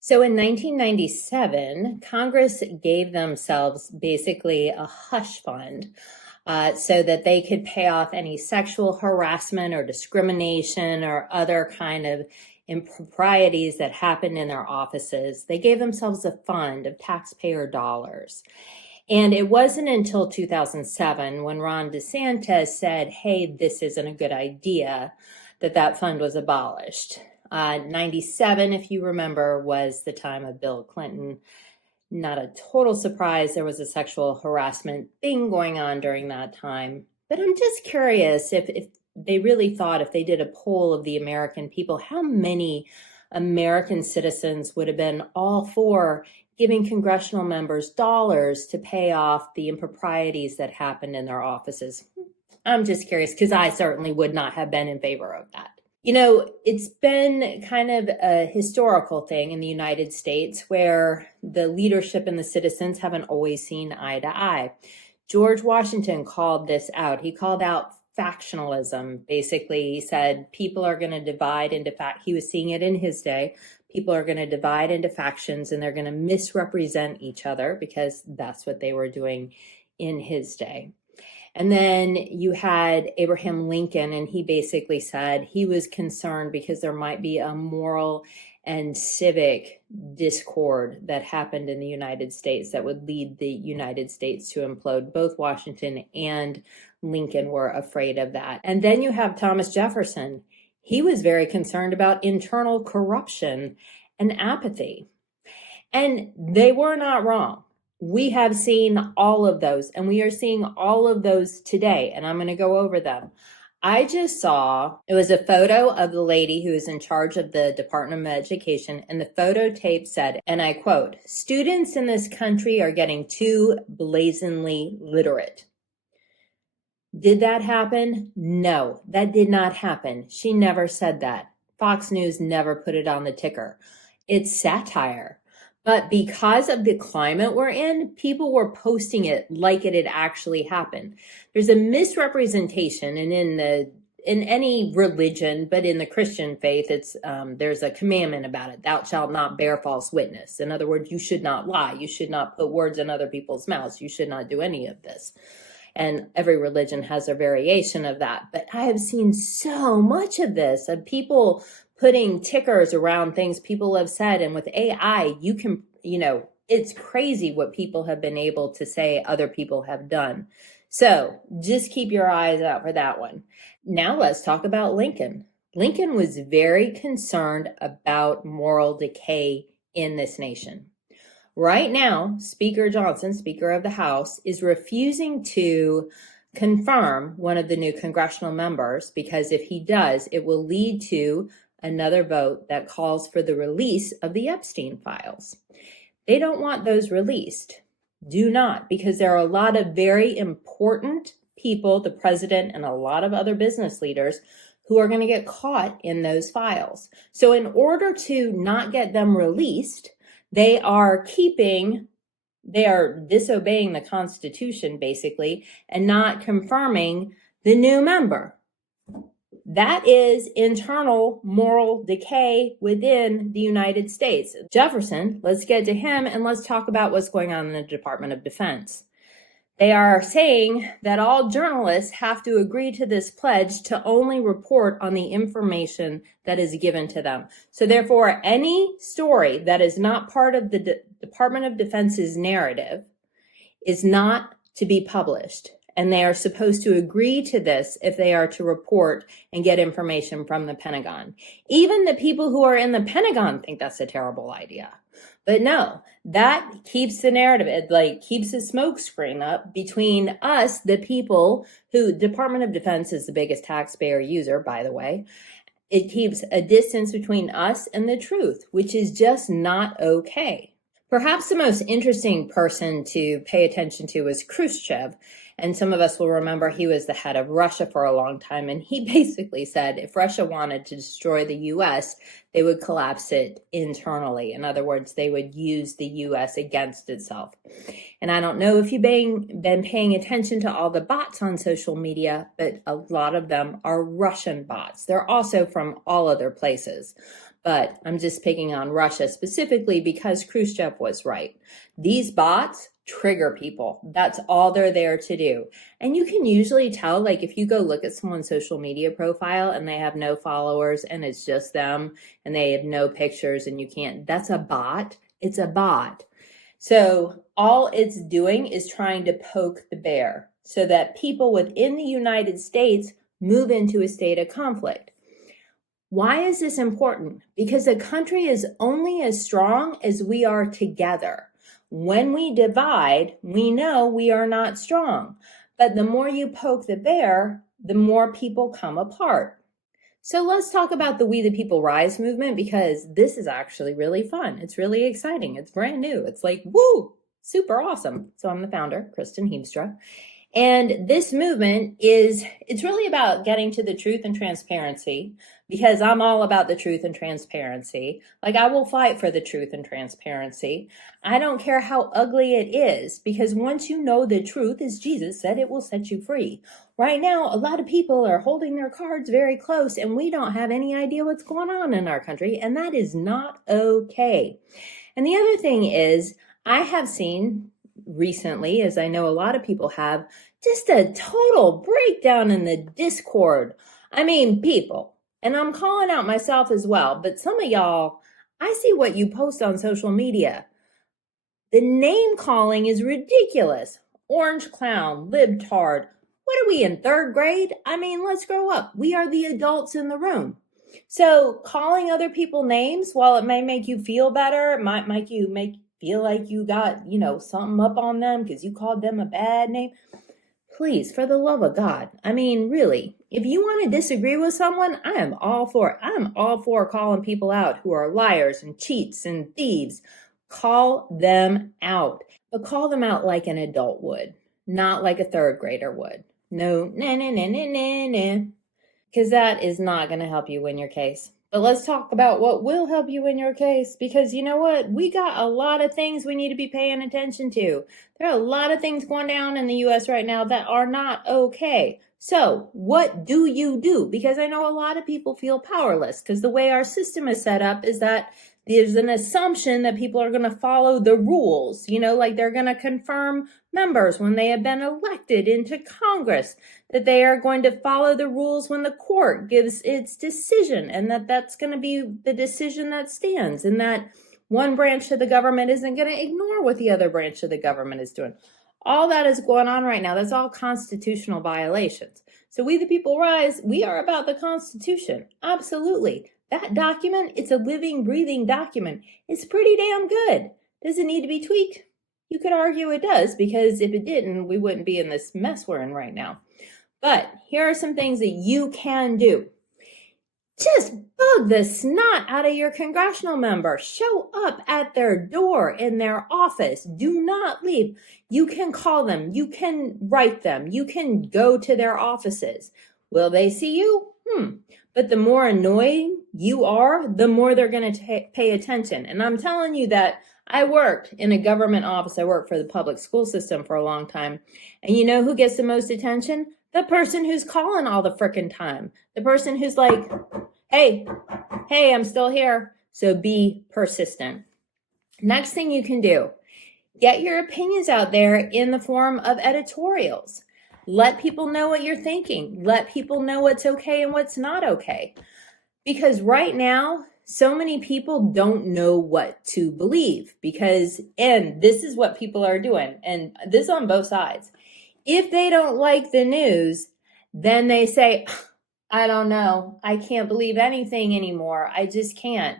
So in 1997, Congress gave themselves basically a hush fund so that they could pay off any sexual harassment or discrimination or other kind of improprieties that happened in their offices. They gave themselves a fund of taxpayer dollars. And it wasn't until 2007 when Ron DeSantis said, hey, this isn't a good idea, that fund was abolished. 97, if you remember, was the time of Bill Clinton. Not a total surprise there was a sexual harassment thing going on during that time. But I'm just curious if they really thought, if they did a poll of the American people, how many American citizens would have been all for giving congressional members dollars to pay off the improprieties that happened in their offices. I'm just curious, because I certainly would not have been in favor of that. You know, it's been kind of a historical thing in the United States where the leadership and the citizens haven't always seen eye to eye. George Washington called this out. He called out factionalism. Basically, he said people are going to divide into he was seeing it in his day. People are going to divide into factions and they're going to misrepresent each other, because that's what they were doing in his day. And then you had Abraham Lincoln, and he basically said he was concerned because there might be a moral and civic discord that happened in the United States that would lead the United States to implode. Both Washington and Lincoln were afraid of that. And then you have Thomas Jefferson. He was very concerned about internal corruption and apathy. And they were not wrong. We have seen all of those, and we are seeing all of those today, and I'm going to go over them. I just saw, it was a photo of the lady who is in charge of the Department of Education, and the photo tape said, and I quote, "Students in this country are getting too blazingly literate." Did that happen? No, that did not happen. She never said that. Fox News never put it on the ticker. It's satire. But because of the climate we're in, people were posting it like it had actually happened. There's a misrepresentation, and in any religion, but in the Christian faith, it's there's a commandment about it. Thou shalt not bear false witness. In other words, you should not lie. You should not put words in other people's mouths. You should not do any of this. And every religion has a variation of that. But I have seen so much of this, of people putting tickers around things people have said. And with AI, you can, it's crazy what people have been able to say other people have done. So just keep your eyes out for that one. Now let's talk about Lincoln. Lincoln was very concerned about moral decay in this nation. Right now, Speaker Johnson, Speaker of the House, is refusing to confirm one of the new congressional members, because if he does, it will lead to another vote that calls for the release of the Epstein files. They don't want those released. Do not, because there are a lot of very important people, the president and a lot of other business leaders, who are going to get caught in those files. So in order to not get them released, they are disobeying the Constitution, basically, and not confirming the new member. That is internal moral decay within the United States. Jefferson, let's get to him, and let's talk about what's going on in the Department of Defense. They are saying that all journalists have to agree to this pledge to only report on the information that is given to them. So therefore, any story that is not part of the Department of Defense's narrative is not to be published. And they are supposed to agree to this if they are to report and get information from the Pentagon. Even the people who are in the Pentagon think that's a terrible idea. But no, that keeps the narrative. It keeps a smoke screen up between us, the people who, Department of Defense is the biggest taxpayer user, by the way. It keeps a distance between us and the truth, which is just not okay. Perhaps the most interesting person to pay attention to was Khrushchev. And some of us will remember he was the head of Russia for a long time. And he basically said if Russia wanted to destroy the U.S., they would collapse it internally. In other words, they would use the U.S. against itself. And I don't know if you've been paying attention to all the bots on social media, but a lot of them are Russian bots. They're also from all other places. But I'm just picking on Russia specifically because Khrushchev was right. These bots trigger people. That's all they're there to do. And you can usually tell, like if you go look at someone's social media profile and they have no followers and it's just them and they have no pictures and you can't, that's a bot. It's a bot. So all it's doing is trying to poke the bear so that people within the United States move into a state of conflict. Why is this important? Because a country is only as strong as we are together. When we divide, we know we are not strong. But the more you poke the bear, the more people come apart. So let's talk about the We the People Rise movement, because this is actually really fun. It's really exciting. It's brand new. It's like, woo, super awesome. So I'm the founder, Kristen Heemstra. And this movement it's really about getting to the truth and transparency, because I'm all about the truth and transparency. Like, I will fight for the truth and transparency. I don't care how ugly it is, because once you know the truth, as Jesus said, it will set you free. Right now, a lot of people are holding their cards very close, and we don't have any idea what's going on in our country, and that is not okay. And the other thing is, I have seen recently, as I know a lot of people have, just a total breakdown in the Discord. I mean, people, and I'm calling out myself as well, but some of y'all, I see what you post on social media. The name calling is ridiculous. Orange clown, libtard. What are we, in third grade? I mean, let's grow up. We are the adults in the room. So calling other people names, while it may make you feel better, it might make you feel like you got, something up on them because you called them a bad name. Please, for the love of God. I mean, really, if you want to disagree with someone, I am all for it. I'm all for calling people out who are liars and cheats and thieves. Call them out, but call them out like an adult would, not like a third grader would. No, because that is not going to help you win your case. But let's talk about what will help you win your case, because you know what? We got a lot of things we need to be paying attention to. There are a lot of things going down in the U.S. right now that are not okay. So what do you do? Because I know a lot of people feel powerless, because the way our system is set up is that there's an assumption that people are going to follow the rules, like they're going to confirm members when they have been elected into Congress, that they are going to follow the rules when the court gives its decision, and that's going to be the decision that stands, and that one branch of the government isn't going to ignore what the other branch of the government is doing. All that is going on right now. That's all constitutional violations. So We the People Rise, we are about the Constitution. Absolutely. That document, it's a living, breathing document. It's pretty damn good. Does it need to be tweaked? You could argue it does, because if it didn't, we wouldn't be in this mess we're in right now. But here are some things that you can do. Just bug the snot out of your congressional member. Show up at their door, in their office. Do not leave. You can call them. You can write them. You can go to their offices. Will they see you? But the more annoying you are, the more they're going to pay attention. And I'm telling you that I worked in a government office. I worked for the public school system for a long time. And you know who gets the most attention? The person who's calling all the frickin' time. The person who's like, hey, I'm still here. So be persistent. Next thing you can do, get your opinions out there in the form of editorials. Let people know what you're thinking. Let people know what's okay and what's not okay. Because right now, so many people don't know what to believe, and this is what people are doing, and this on both sides. If they don't like the news, then they say, I don't know, I can't believe anything anymore. I just can't.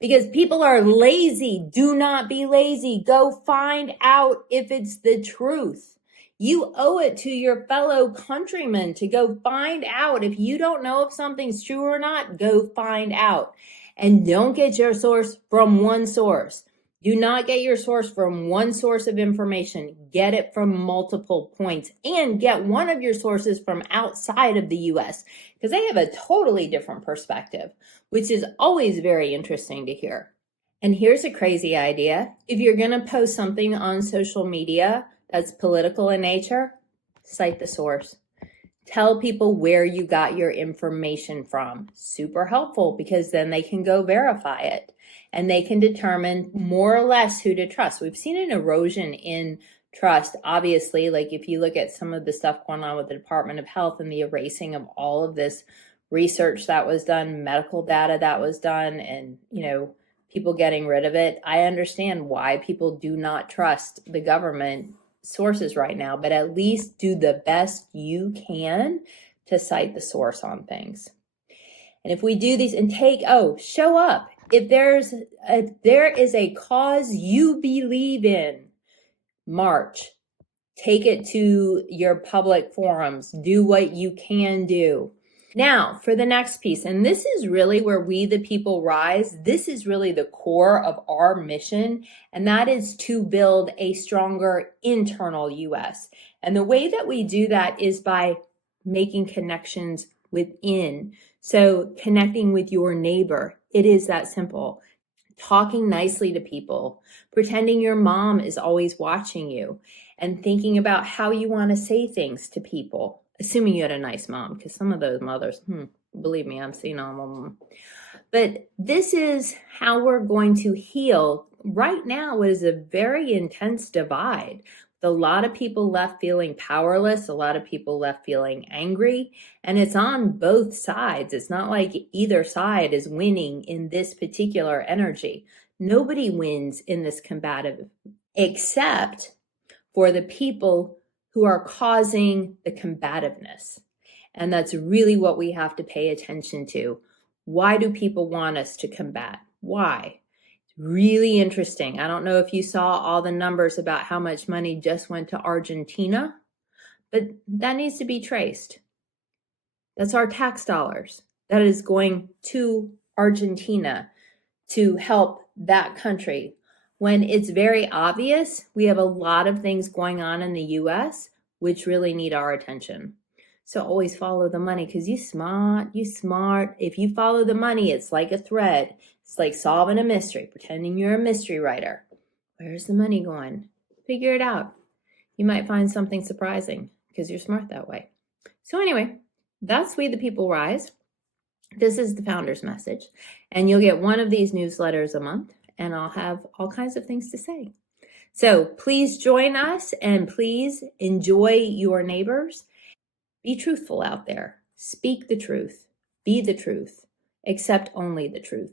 Because people are lazy. Do not be lazy. Go find out if it's the truth. You owe it to your fellow countrymen to go find out. If you don't know if something's true or not, go find out. And don't get your source from one source. Do not get your source from one source of information. Get it from multiple points, and get one of your sources from outside of the U.S. because they have a totally different perspective, which is always very interesting to hear. And here's a crazy idea. If you're going to post something on social media that's political in nature, cite the source. Tell people where you got your information from. Super helpful, because then they can go verify it and they can determine more or less who to trust. We've seen an erosion in trust, obviously. Like if you look at some of the stuff going on with the Department of Health and the erasing of all of this research that was done, medical data that was done, and people getting rid of it. I understand why people do not trust the government sources right now, but at least do the best you can to cite the source on things. And if we do these and show up. If there is a cause you believe in, march. Take it to your public forums. Do what you can do. Now, for the next piece, and this is really where we, the people, rise. This is really the core of our mission, and that is to build a stronger internal U.S. And the way that we do that is by making connections within. So connecting with your neighbor. It is that simple. Talking nicely to people, pretending your mom is always watching you, and thinking about how you want to say things to people. Assuming you had a nice mom, because some of those mothers, believe me, I've seen all of them. But this is how we're going to heal. Right now is a very intense divide. A lot of people left feeling powerless, a lot of people left feeling angry, and it's on both sides. It's not like either side is winning in this particular energy. Nobody wins in this combative, except for the people who are causing the combativeness. And that's really what we have to pay attention to. Why do people want us to combat? Why? It's really interesting. I don't know if you saw all the numbers about how much money just went to Argentina, but that needs to be traced. That's our tax dollars. That is going to Argentina to help that country. When it's very obvious, we have a lot of things going on in the US which really need our attention. So always follow the money, because you smart. If you follow the money, it's like a thread. It's like solving a mystery, pretending you're a mystery writer. Where's the money going? Figure it out. You might find something surprising because you're smart that way. So anyway, that's We the People Rise. This is the founder's message, and you'll get one of these newsletters a month, and I'll have all kinds of things to say. So please join us, and please enjoy your neighbors. Be truthful out there. Speak the truth. Be the truth. Accept only the truth.